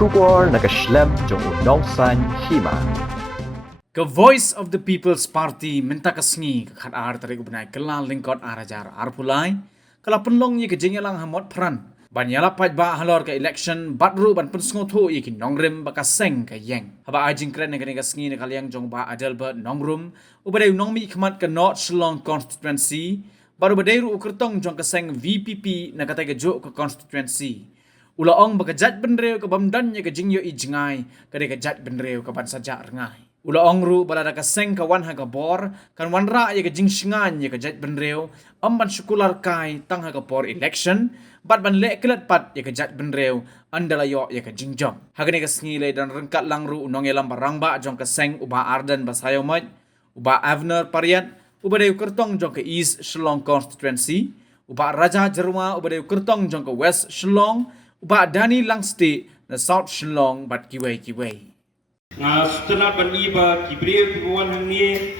Kubor nakaslem jong unongsan Hima. Ke Voice of the People's Party minta kesngi ke ar tarik ubnai kelal lingkot arajar arpulai kala penlong ye ke jengelang hamot pran ban yala paj ba halor ke election batru ban pensngoto ye ki nongrim bakaseng ke yeng haba ajing kren ne kesngi ne kaliang jong ba Adelbert nongrum ubadai nongmi khmat ke North Shillong constituency baru badairu ukertong jong keseng VPP na kata ke jok ke constituency ula ong baka Jaitbynriew ke bamdan ye ke Jingïohi Jngai ke Jaitbynriew ke ban saja Rngai ula ong ru balada ka seng ka wan ha ka bor kan wan ra ye ka jingshingan ye ka Jaitbynriew amban syukular kai tang ha ka por election bat ban le kelat pat ye ka Jaitbynriew andala yo ye ka jingjong hagane ka sngi le dan rengkat lang ru unong elam barang ba jong ka seng uba arden basayo maj uba avner pariat uba de kertong jong ka East Shillong constituency uba raja jeruma uba de kertong jong ka West Shillong uba dani langsti na South Shillong bat kiwei setelah baniba kibriu kibuan hangi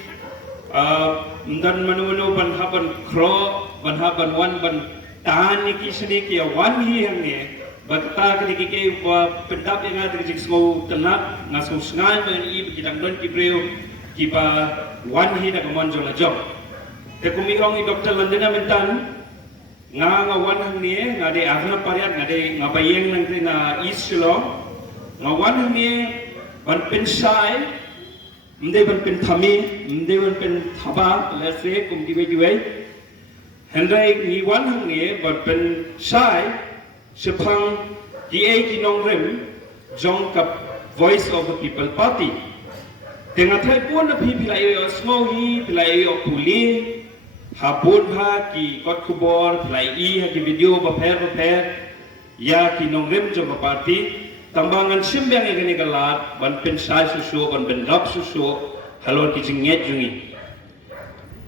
dan manu ban haban kro ban haban wan ban tahan ki sini ki wan hi hangi bakta ki ki pendap yang ada di semua tenat ngasu sengai ban i bidang don kibriu kiba wan hi da kemonjol ajok te kumi ong i doktor landena mentan nga wan hangi ngade agna pariat ngade ngabayeng nang na East Shillong nga wan hangi ban pen sai mde ban pen thami mde ban pen thaba lese kum diwe hendai ni wan hang ne ban pen sai sepang di ki nongrem jong kap Voice of the People Party tengah thai pun na phi philai yo smohi philai yo puli habun bha ki kot khubor philai ha ki video ba pher ya ki nongrem jong party tambangan simbang yang ini galat ban pensai susu ban bendap susu halor ki jinget jungi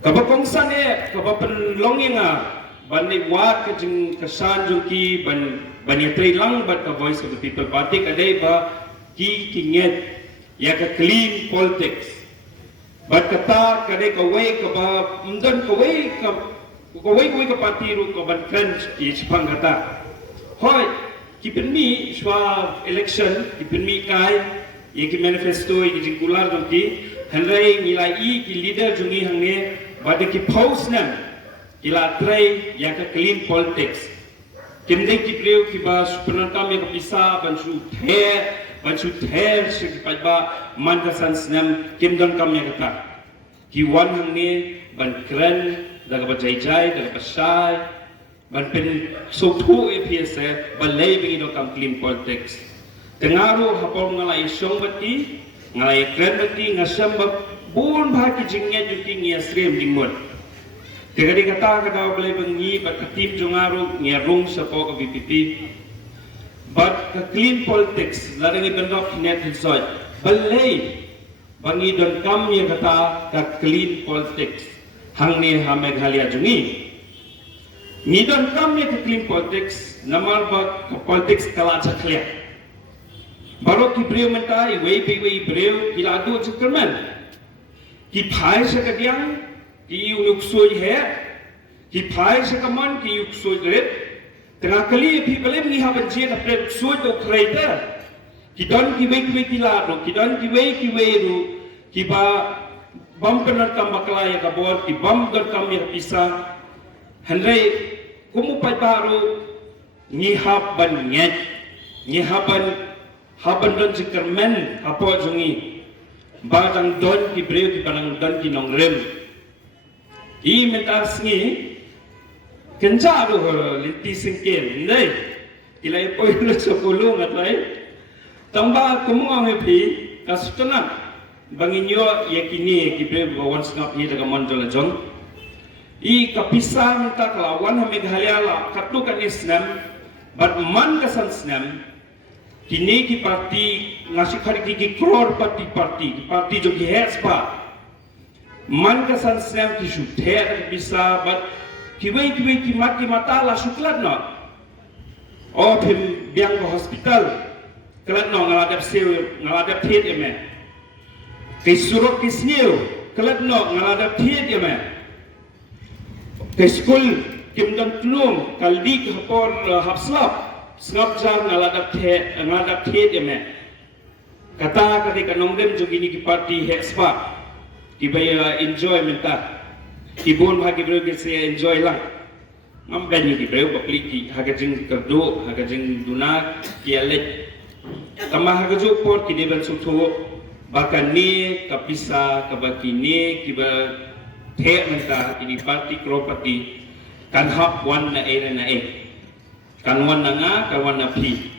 kaba kongsan kaba penlonginga ban ni wat ke jing kesan jungki ban yatri lang bat ka Voice of the People Party kadai ba ki kinget ya ka clean politics bat kata kadai ka wei ka ba mdan ka wei ka party ru ka ban french ki sepang kata hoi kipen mi shwa election kipen mi kai ye ki manifesto ye jingkular dongki hendrai nilai i ki leader jungi hangne bade ki post nam ila trai ya ka clean politics kinde ki priu ki ba penontam ye bisa bansu the se ki pa man ka san snam kimdon kam ye kata ki wan hangne ban kren daga ba jai daga ba sai ban pen so thu APS balai bingi do kam clean politics tengaru hapom ngalai song bati ngalai kren bati ngasam bun bhaki jingnya juki ngia stream dingmot tegadi kata balai bingi bat tim jongaru ngia rung sapo ka VPP but ka clean politics larangi bendok net hisoi balai bangi don kam ye kata ka clean politics hangni hamek halia jungi Nidon kami ke clean politics, namar ba politics kala cakliya. Baru ki beliau mentai, wei beliau kila adu cakkerman. Ki phai sekadiang, ki unuk soi he, ki phai sekaman, ki yuk soi gret. Tengah kali pi beliau mengiha benci dapet soi do kreator. Ki don ki wei kila adu, ki don ki wei ru, ki ba bam penar kam bakla ya kabor, ki bam don kam ya pisah. Hendai kumu pai baru ngihap ban nyet ngihaban haban don sikermen apa jungi badang don ki breu ki banang don ki nongrem I metas ngi kenja ru linti singken ndai ilai poi lu sepuluh ngatlai tamba kumu ngapi kasutana banginyo yakini ki breu bawan sengap hi daga mandol jong I kapisa minta kelawan hamid haliala katukan Islam bat man kasan Islam kini ki parti ngasih hari ki kror parti jo ki hespa man kasan Islam ki shuther bisa bat ki mati mata la shuklat no o phim biang ko hospital kelat no ngaladap sew ngaladap thiet eme ki surok ki snew kelat no ngaladap thiet eme ke school kim dan tulung kaldi ke hapor hapslap Sebab jam ngaladap the me. Kata ketika nongdem juga ini di parti hexpa, kibaya enjoy mentah. Kibun bagi beliau saya enjoy lah. Mampen ni beliau bakli ki hagajing kerdo, hagajing duna kialet. Tamah hagajuk por ki deban sutu bahkan ni kapisa kabaki ni kiba the mentah ini parti kropati kan hap wan na kan wan na nga kan wan na pi.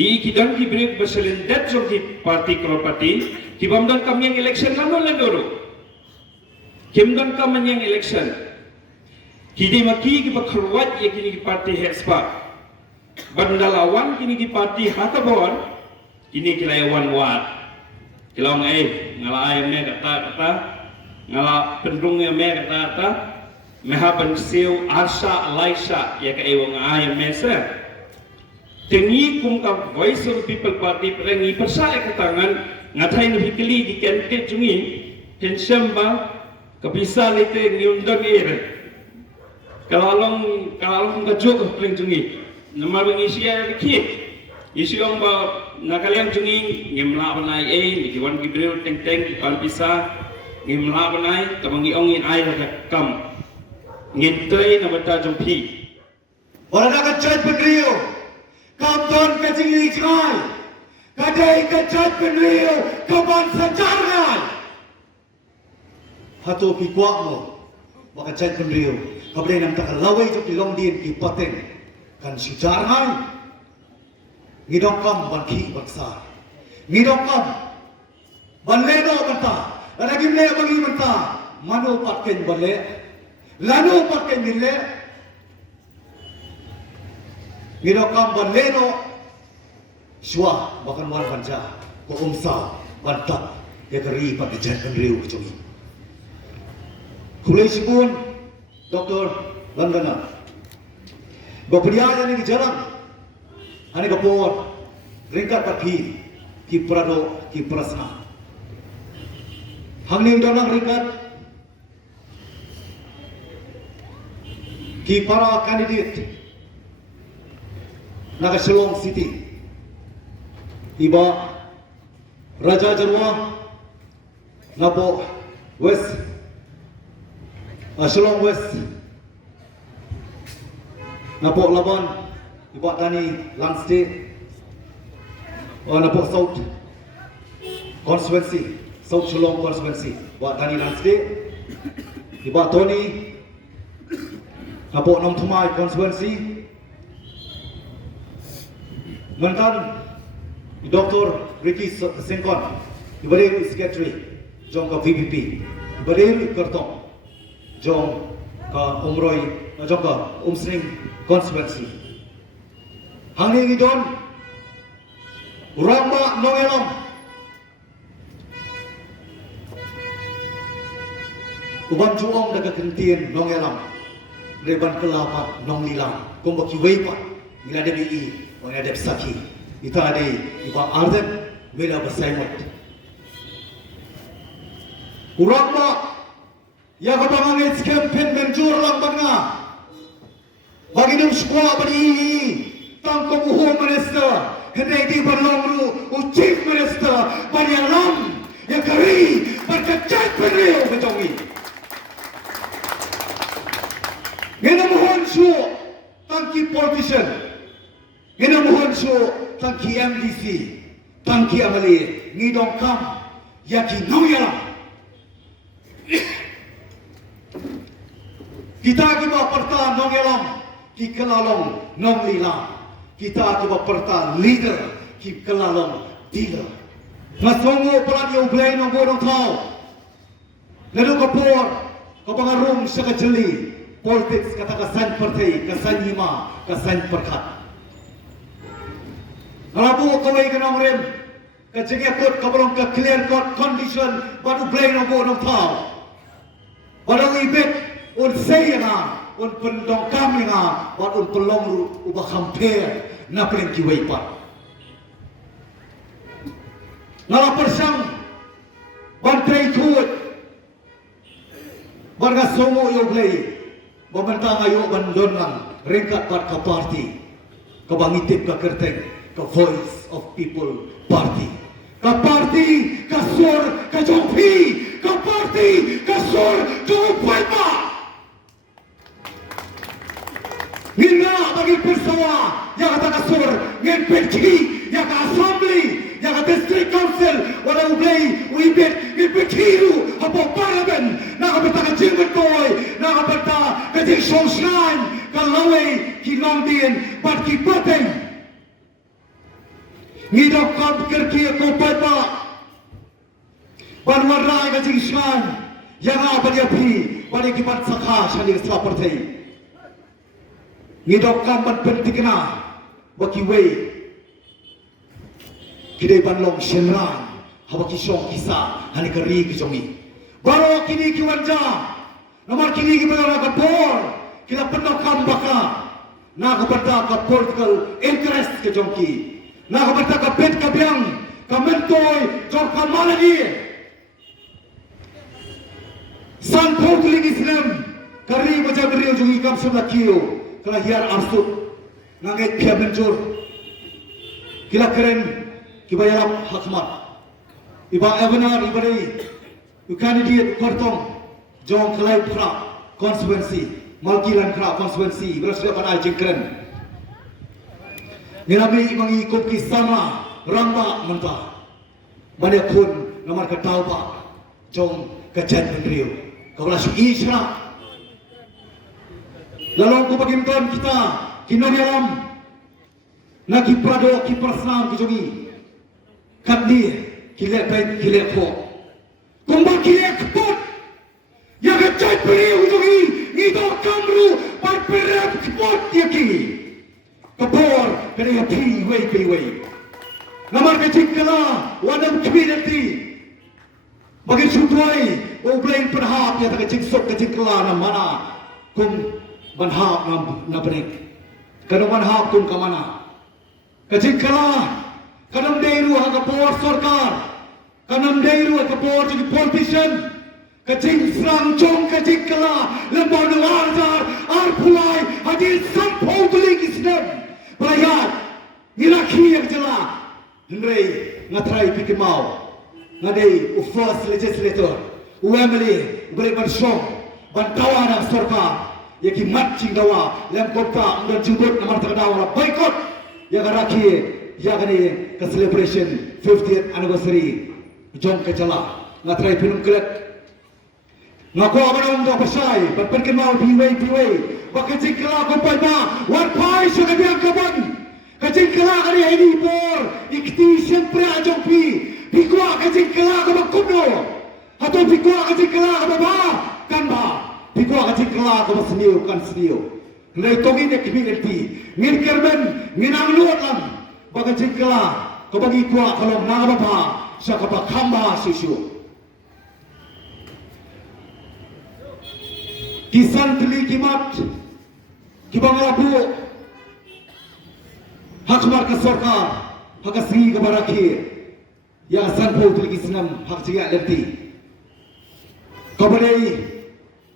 Kidan ki break basalin dat jong ki parti kropati kibamdan kami yang election lalu lendoro. Kimdan kami yang election. Kidi maki ki bakruat ye kini ki parti hexpa. Bandalawan kini ki parti hatabon kini kilayawan wat. Kilau ngalai me kata ngala pendungnya me kata meha bensiu arsha alaisha ya ka ewang ayam mesa. Tengi kum ka voice of people party perengi persai katangan ngatai nuhikli di kente jungi tensyamba kabisa lite niundang kalau long kajuk peling jungi nama bengisia dikit isi orang ba nakalian jungi ngemla banai di kiwan gibril teng di pan bisa ngemla banai tabangi ongin ai kam ngintei na bata jompi Orang akan Jaitbynriew Kapten ke Jngai Kadai ke Jaitbynriew Kaban sejarah Hatu pi kuak mo Baka Jaitbynriew Kabelai nang takalaway Jok ilong din ki pateng Kan sejarah Ngidong kam ban ki baksa Ngidong kam Ban leno banta Lagi mle bagi banta Manu patken bale Lanu patken gile Ngidokam banleno Syua bahkan wan banja Ko umsa bantat Ya keri pada Jaitbynriew kecogi Kulai sibun Doktor Landana Bapedianya ni jarang Ani kapor Ringkat tapi Ki prado Ki prasna Hang ni udang ringkat Ki para kandidat Naga Shillong City Iba Raja Jarwa Napo West Shillong West Napo Laban Iba Tani Land State Napo South Constituency South Shillong Constituency Iba Tani Land State Iba Tony Napo Nom Thumai Constituency Mantan Dr. Ricky Sengkon Ibaderu Secretary Jong ka VPP Ibaderu Kertong Jong ka Umroy Jong ka Umsring Constituency Hanging idon Ramba Nongelam Uban juong daga kentien Nongelam Reban kelapat Nonglilam Kumbaki weipat Mila DBI Orang ada besaki, kita ada iba arden, mela bersaimot. Urang mak, ya kabangan campaign menjur lang banga. Bagi nung sekolah beri, tangkap Home Minister, hendak di berlongru, Chief Minister, bagi alam, ya kari, berkat Jaitbynriew betongi. Ngena mohon su, tangki politician. Ngena mohon so tangki MDC, tangki amali, ngidong kam, yaki nongyalam. Kita kiba perta nongyalam, ki kelalong nonglilam. Kita kiba perta leader, ki kelalong dealer. Ngasongo pelan yung blay ng bodong tao. Lalu kapor, kapangarong sa kajali, politics kata kasan partai, kasan Hima, kasan perkat. Ngalabu kawai kenong rem Kajengnya kot kabarong ka clear cut condition Baru blay ng buong tao Baru ibig Un saya nga Un pendong kami nga Baru un pelong ubah compare Na paling kiway pa Ngalapar siyang Bantay tuwad Barga sumo yung blay Bamanta ngayon bandon lang Ringkat pat ka party ka bangitip ka kerteng ka Voice of People Party. Ka party ka sur ka jongpi, ka party ka sur ka upaypa. Ngina bagi persawa yang kata ka sur ngen pergi yang ka assembly yang ka district council wala ublay uibet ngen pergiru hapo parliament na ka beta ka Jingïohi na ka beta ka Jingïohi ka lawe ki longdien bat ki pateng. Ngidok kam kerki ko papa ban warai ka Jingïohi yang apa dia pi balik ki bat sakha shani sa partai. Ngidok kam ban pentikna baki wei kidai banlong shenran habaki shong kisa hani kari ki jongi baro kini ki wanja nomor kini ki bala ka por kila penno kam baka na ka bata ka political interest ke jongki na ka bata ka pet ka biang ka mentoy jor ka malagi san political islam kari baca beriu jongi kam sumla kiyo kala hiar arsuk nangait pia menjur kila keren kibayalap hakmat iba evenar ibari candidate kortong jong kelai pra constituency malkilan pra constituency berasal pada jengkeren nilami mangi kopi sama ramba mentah banyak pun nomor ketau pak jong ke Jaitbynriew kaulah su isra lalu ko pagimton kita kinonyalam nagi prado ki persam ki jogi kandi kilek baik kilek ko kumba kilek pot ya ka Jaitbynriew jogi ito kamru par perep pot yaki kapor kani ya pi wei namar ka chikala wadam community bagi sutwai o blain perhap ya ka chiksok ka chikala na mana kum banhap na break kadang banhap kum kamana kajikala kadang deiru ha kapor sarkar kadang deiru ha kapor jadi politician kajing serang jong kajikala lembau dengar arpulai hadir sampau tulik islam belayat nilaki yang jela Ngai ngatrai pikir mau ngadai first legislator UMLA boleh bersong bantawa dan sarkar yaki matching dawa lem kota dan jubut nomor terdawa boycott ya garaki ya gani ke celebration 50th anniversary jom ke jala ngatrai pinum kelet ngako abanong do pasai berperken mau piwei bakajing kala ko pada war pai so ka biang kaban kajing kala kali ini por ikti sempre ajong pi pikwa kajing kala ko makuno atau pikwa kajing kala ko ba kan ba pikwa kajing kala ko seniu kan seniu ngai tongi ne community ngin kerben nginang luat lam bakajing kala ko bagi kwa kalau na ba sa ka ba khamba sisu kisan teli kimat kibangalabu hak marka sarkar hak asri ke baraki ya sanpo teli kisanam hak jiga lerti kabadai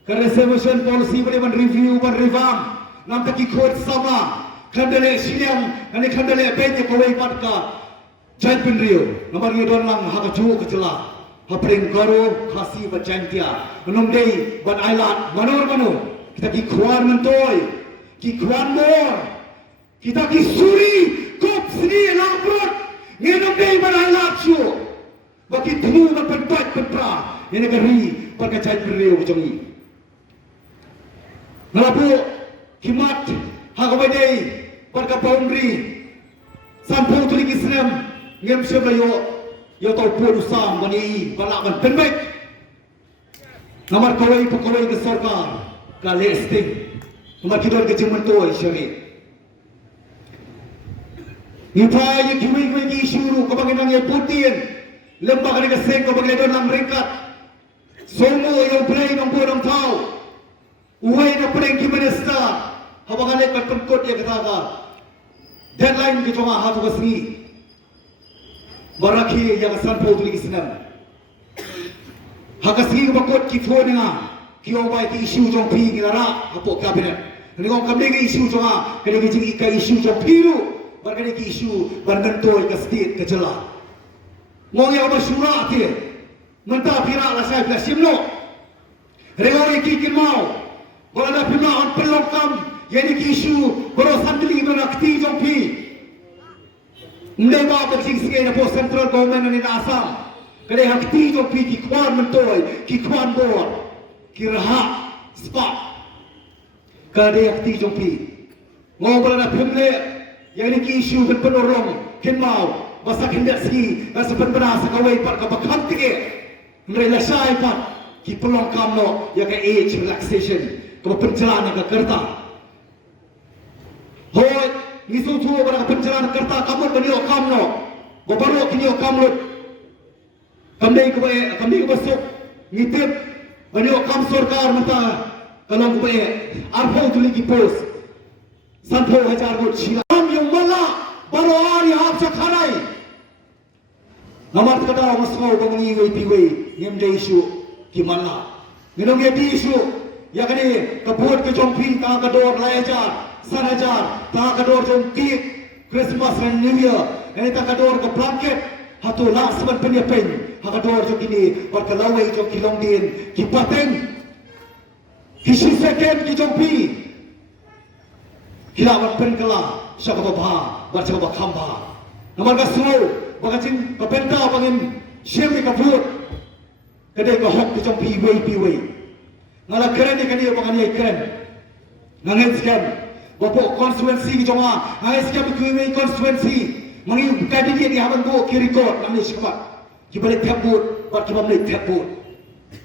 ke reservation policy bade ban review ban revamp nam taki khot sama khandale siniam ani khandale benye kowai patka Jaitbynriew nomor yodon lang hak ju ke jela hapring garo khasi bacantia menung dei ban ailat manor kita ki khwan mentoy ki khwan mor kita ki suri kop sini langprot ngenung dei ban ailat chu baki thu ban penpat penpra ne negeri perka Jaitbynriew jongi ngalapu kimat hagabadei perka boundary sampu tulik islam ngem sebayo yo tau pun usam bani balakan penbaik nomor kawai pekawai ke sarkar ka listing nomor kidor ke jementoi syari nipai ye kiwi ki syuru ka banginang ye putin lembaga ke seng ka bangledon lang ringkat somo yo play nang bodong tau uai na play ki minister habangale kat penkot ye kata deadline ke jonga hatu kasri baraki yang sanpo tulik islam hakasgi bakot ki phone nga ki obai ki issue jong pi ngira apo cabinet Ni kong kami ke isu cuma, kini ke jing ke isu cuma piru, berkini ke isu bermentoi ke state ke jelah. Ngong yang bersyurah dia, mentah pirak lah saya belah simlo. Rengau yang kikin mau, berada pimaan pelongkam, yang ni ke isu berosan dili berakti cuma pi. Mendai bawa berjing sikit na po central government ni Assam. Kini hakti cuma pi ki kuan mentoi, ki kuan bor, ki rahat, spot. Kada yakti jompi ngobrol na pemle yang ni isu ben penorong kenmau basa kendak ski asa penbena sakawai pat ka bakam tige merela sai pat ki pelong kamno ya ka age relaxation ka penjalan ka kerta hoy ni su tu bara ka penjalan kerta kamut benio kamno go baro kinio kamlut kamdei ko basuk ngitip benio kam sarkar mata kalau gue arpau tu lagi pos, santai hajar gue silam yang mana baru hari hab cakarai. Nampak kata masuk bangungi gue piwe, ngem isu gimana? Minum dia isu, ya kan ni kebut ke jompi tang kedor lajar, sanajar tang kedor jompi Christmas dan New Year, ini tang kedor ke blanket, hatu langsman penyepen, kedor jom ini berkelawai jom kilong din, kipateng. Hisi second ki jompi kilawan penkala syaka babha baca bakhamba namar ka slow bagajin ka penta pangin shemi ka phut kade ka hok ki jompi wei ngala keren ni kani bangani keren ngangen scam bopo constituency ki jonga ngai scam ki wei constituency mangi candidate ni haban go ki record namni shaba ki balik thabut bat ki bamle thabut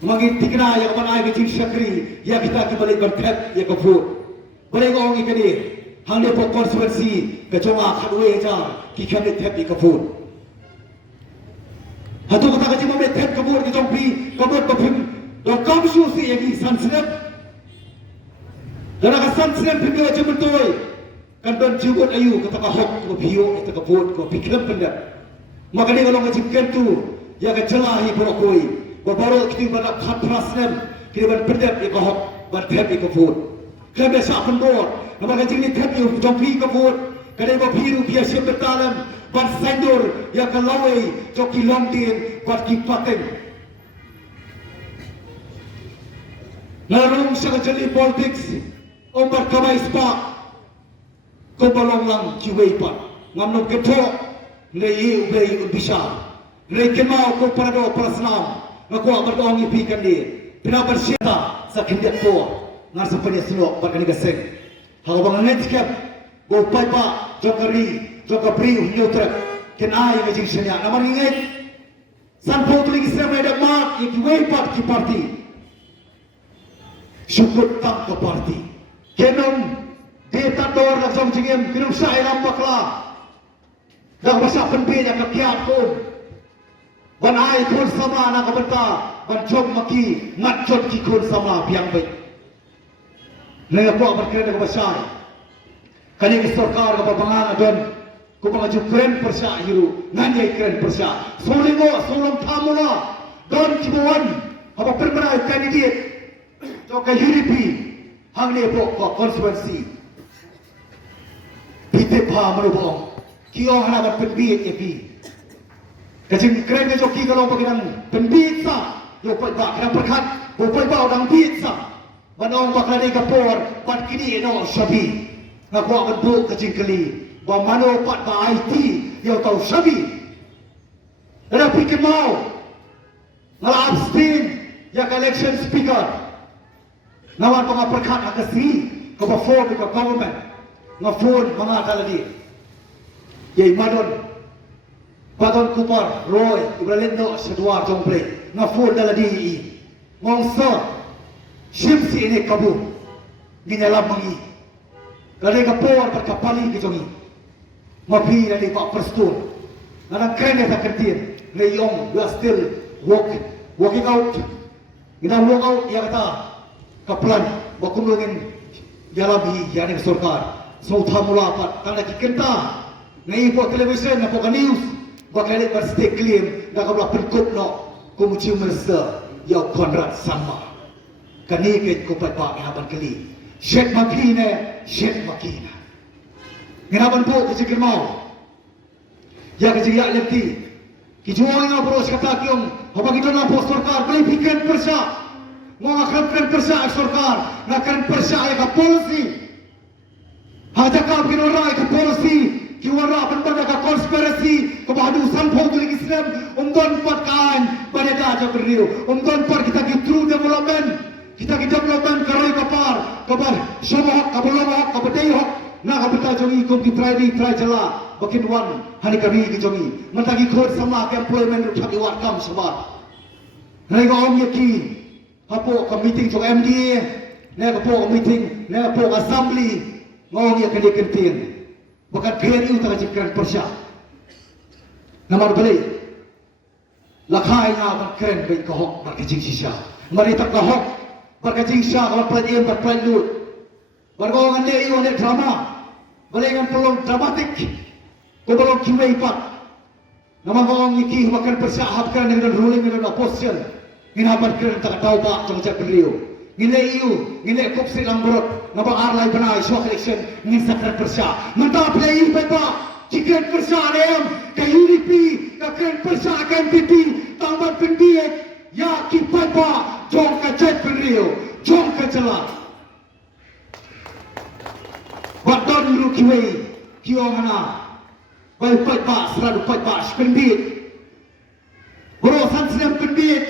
Mungkin tikna yang mana yang kecil syakri, ya kita kembali kontak ya kafur. Balik orang ini kini, hang dia pun konstituensi kecuma kadue aja, kita kembali tap di kafur. Hatu kata kaji mami tap kafur kecompi, kafur kafir, dong kamsu si yang sansenap. Dan akan sansenap pintu aja betul. Kan don jubut ayu kata kahok kafio, kata kafur kafikiran pendak. Maka dia kalau kaji kentu, ya kecelahi berokoi. Baru kita berada katrasnem, kita berpendap di kahok, bertep di kafur. Kita biasa pendor, nama kaji ni tep di jompi kafur. Kadai bapiru biasa bertalam, bersendur, ya kalawai, joki longdin, berkipateng. Narung sekejali politics, ombar kamai spak, kau balong lang kiwei pat, ngamnum ketok, lei ubei ubisa, lei kemau kau parado parasnam. Aku akan berdoa ipikan dia. Pina bersyata sakindak tua. Ngar sepenya senok berkani gaseng. Hal bang ngetiap go paipa jokari jokapri nyutrek ken ai ngajing senya. Namar ingat sanpo tu lagi serem ada mak iki weipat ki parti. Syukur tak ke parti. Kenom deta dor nak jom jingem kenom sai lampakla. Dak basa penbe dak kiat pun. Ban ai kun sama nak berta, ban jom maki ngat ki kun sama biang baik. Naya po berkena ke besar. Kali ke sarkar ke papangan don, ku pangaju keren persa hiru, nganyai keren persa. Solingo solong tamula, don cibuan, apa perberai kandidat, jauka UDP, hang ne po konstituensi. Pite pa merubong, kiong hanapan penbiit ya pi. Kacing keren ke joki kalau bagian pembisa, yo pai ba kena perkat, yo pai ba orang pizza. Banong bakal ni kapor, pat kini no sabi. Ngaku akan bu kacing keli, ba mano pat ba IT, yo tahu sabi. Ada pikir mau, ngala abstain, ya election speaker. Nawan panga perkat akasi, kau phone ke government, ngafon mga kaladi. Yai madon. Baton kupar, Roy, Ibrahim no sedua jomple, ngafur daladi, ngongsa, shimsi ini kabu, ginyalam mangi, kali kapor berkapali kejongi, mapi dari pak perstur, nang keren tak kertin, leyong, you are still working out, kita walk out ya kata, kaplan, bakunungin jalabi, yani surkar, sauta mula pat, tanda kikenta, nai po television, napo news. Bakal ini berstek klaim nak belah perkup no kumucium mersa yau konrad sama. Kani ke kupat pak haban kali. Syed Makine, Syed Makina. Nginaban po kasi kirmao. Ya kasi ya lenti. Kijuang nga bros kata kiyong habang ito na po sarkar, bali pikir persa. Mga kan persa ay sarkar, na kan persa ay ka policy. Haja ka pinoray ka policy, kiwara panpada ka conspiracy, kebahadusan public Islam, umdon pat kaan pada Jaitbynriew, umdon pat kita ki true development, kita ki development karoy kapar, kabar somohok, kabolomok, kabadayhok, na kapita jongi kong ki try jala, bakin wan hani kami ki jongi, mentagi khod sama ke employment uthak iwat kam sabar. Nai ko om yaki, hapo ka meeting jong MDA, na kapo ka meeting, na kapo ka assembly. Ngawang ia kena kentin, bakat PNU tak jikran persya. Namar balik, lakai na keren baik kahok berkajing sisa. Mari tak kahok berkajing sisa kalau pelajin berpelut. Bergawang anda iu anda drama, balik dengan pelong dramatik, kau pelong kiwai pat. Nama ngawang iki makan persya habkan dengan ruling dengan opposition. Nginapan keren tak tahu pak jong Jaitbynriew. Ngile iu, ngile kopsi lambrot, ngabang arlay banay, swak election, ngin sakran persya. Mantap play iu pepa, jikran persya adem, ka UDP, ka kren persya ka MPP, tambat pendiek, ya ki pepa, jong ka Jaitbynriew, jong ka jala. Wadon lu kiwei, kiong ana, bai pepa, seradu pepa, pendiek. Borosan senam pendiek,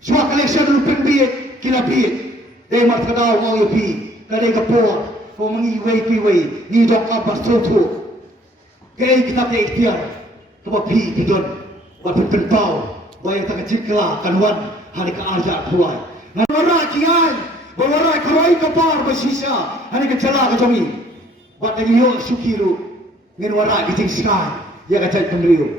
swak election lu pendiek, kilapit. Dia mat kadau mau yapi, kadai kapor, kau mengiwai piwai, ni dok apa strotu. Kadai kita ke ikhtiar, kau pi bidon, buat penpau, bayar tak jikla kanwan hari ke arja kuai. Nawara kian, bawara karai kapar bersisa, hari ke cela ke jomi. Buat lagi yo sukiru, nginwara kijing sky, ya ke Jaitbynriew.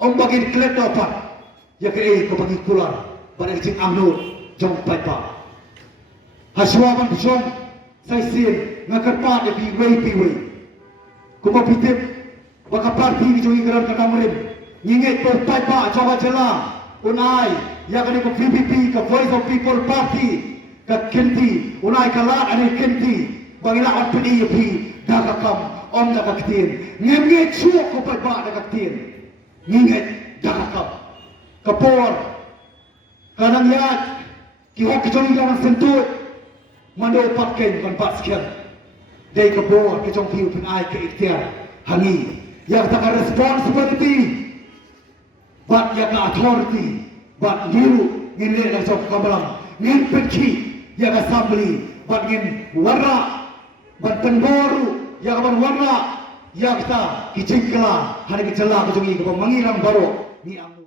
Om bagi klet dapat, ya ke kau bagi kular, pada kijing amnur, jong paipa. Haswaman pusong saya sin ngakarpa de piwai. Kuma pitip baka parti ni jogi garan kanamrim. Nyinget po paipa jawa jela. Unai ya kani ko VPP ka Voice of People Party ka kenti unai kalat ani kenti bangila on pedi pi daga kam om daga ktin. Ngemge chuo ko paipa daga ktin. Nyinget daga kam. Kapor kanang yat ki hok jogi garan sentut. Mando pakken man pasken dei ka bor ke jong piu pin ai ke ikhtiar hangi yang tak responsibility but yang authority but liru ngin le la sok kabalam ngin penki yang assembly but ngin wara but penboru yang ban wara yang ta kijingkla hari ke jela ke jongi ke mangirang baro ni amu